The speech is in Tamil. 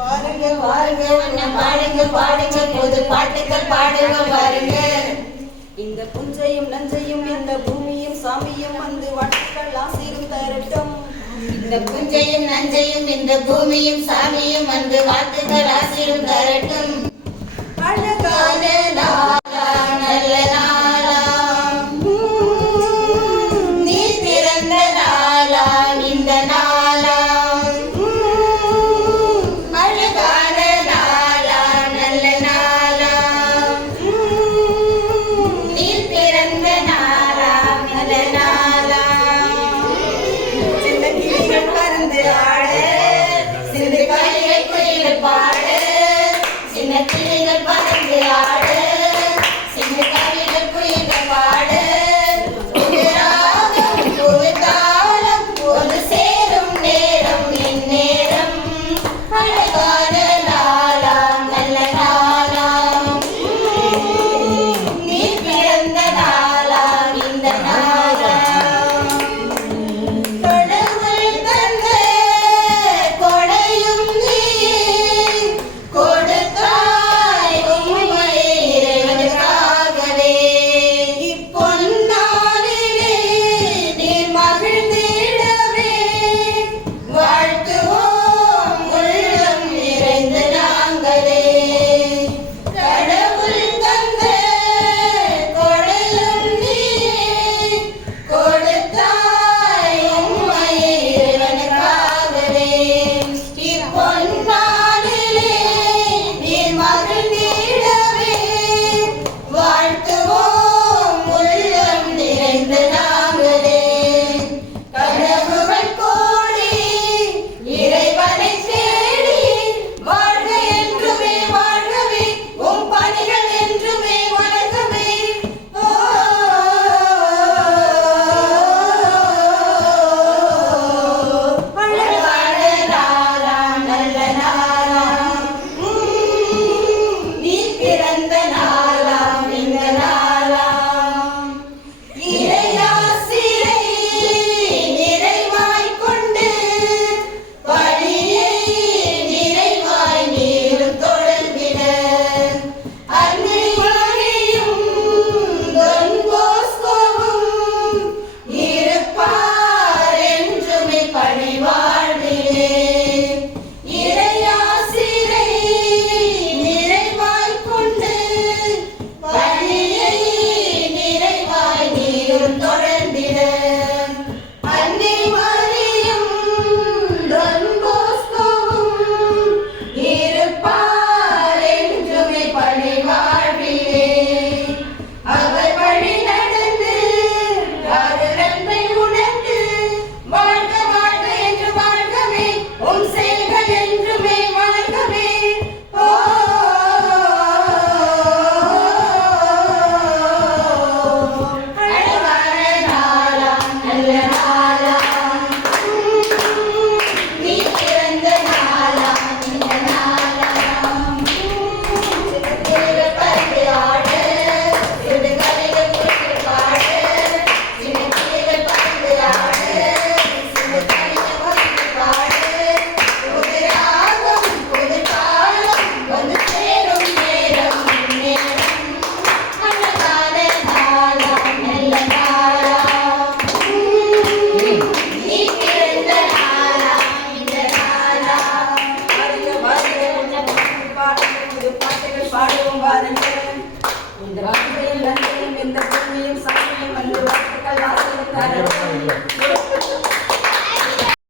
பாருங்க பாருங்க பாடுங்க பாடுங்க புது பாட்டுகள் பாடுங்க பாருங்க. இந்த புஞ்சையும் நஞ்சையும் இந்த பூமியும் சாமியும் வந்து வாழ்த்துக்கள் ஆசீரும் தரட்டும். இந்த புஞ்சையும் நஞ்சையும் இந்த பூமியும் சாமியும் வந்து வாழ்த்துக்கள் ஆசீரும் தரட்டும். அழகான நாளா நல்ல நாளா நீ பிறந்த நாளா இந்த நாளா அழகான நாளா நல்ல நாளா நீ பிறந்த நாளா நல்ல நாளா. சின்ன கிளிகள் பறந்து ஆட சிறு காய்கள் குயில்கள் பாட சின்ன கிளிகள் பறந்து ஆட சின்ன காய்கள் குயில்கள் பாட புது ராகம் புது தாளம் ஒரு சேரும் நேரம் என் நேரம் அழகான நாளா நல்ல நாளா நீ பிறந்த நாளா இந்த நாளா. கடவுள் தந்த கொடையும் நீ கொடுத்தாய் உம்மை இறைவனுக்காகவே. இப்பொன்னாளிலே நீர் மகிழ்ந்திடவே வாழ்த்துவோம் உள்ளம் நிறைந்து நாங்களே. கடவுள் தந்த கொடையும் நீ கொடுத்தாய் உம்மை இறைவனுக்காகவே. இப்பொன்னாளிலே நீர் மகிழ்ந்திடவே வாழ்த்துவோம் உள்ளம் நிறைந்து நாங்களே. கனவுகள் கோடி இறைவனை தேடி வாழ்க என்றுமே வாழ்கவே உம் பணிகள் என்றுமே வணக்கமே. அழகான நாளா நல்ல நாளா நீ பிறந்த நாளா இந்த நாளா. இறையாசிரை நிறைவாய் கொண்டு பணியை நிறைவாய் நீரும் தொடர்ந்திட அன்னை மரியும் தொன் போஸ்கோவும் இருப்பார் என்றுமே பணி வாழ்விலே. இறையாசிரை நிறைவாய் கொண்டு பணியை நிறைவாய் நீரும் தொடர்ந்திட அன்னை மரியும் தொன் போஸ்கோவும் இருப்பார் என்றுமே பணி வாழ்விலே. அவர் வழி நடந்து அருளன்பை உணர்ந்து வாழ்க வாழ்க என்று வாழ்கவே உம் செயல்கள் என்றுமே வணங்கவே. அழகான நாளா நல்ல நாளா நீ பிறந்த நாளா இந்த நாளா. சிறுகிளிகள் பறந்து ஆட சிறு கலைகள் குயில்கள் பாட சின்ன கிளிகள் பறந்து ஆட சிறு கலைகள் குயில்கள் பாட புது ராகம் புது தாளம் வந்து சேரும் நேரம் நேரம் அழகான நாளா நல்ல நாளா நீ பிறந்த நாளா இந்த நாளா. பாருங்க பாருங்க புது பாட்டுகள் பாடுவோம் பாருங்க. இந்த வார்த்தையில் நன்மையும் இந்த பூமியும் சாமியும் வந்து வாழ்த்துக்கள் ஆசீர்வாதம் தரட்டும்.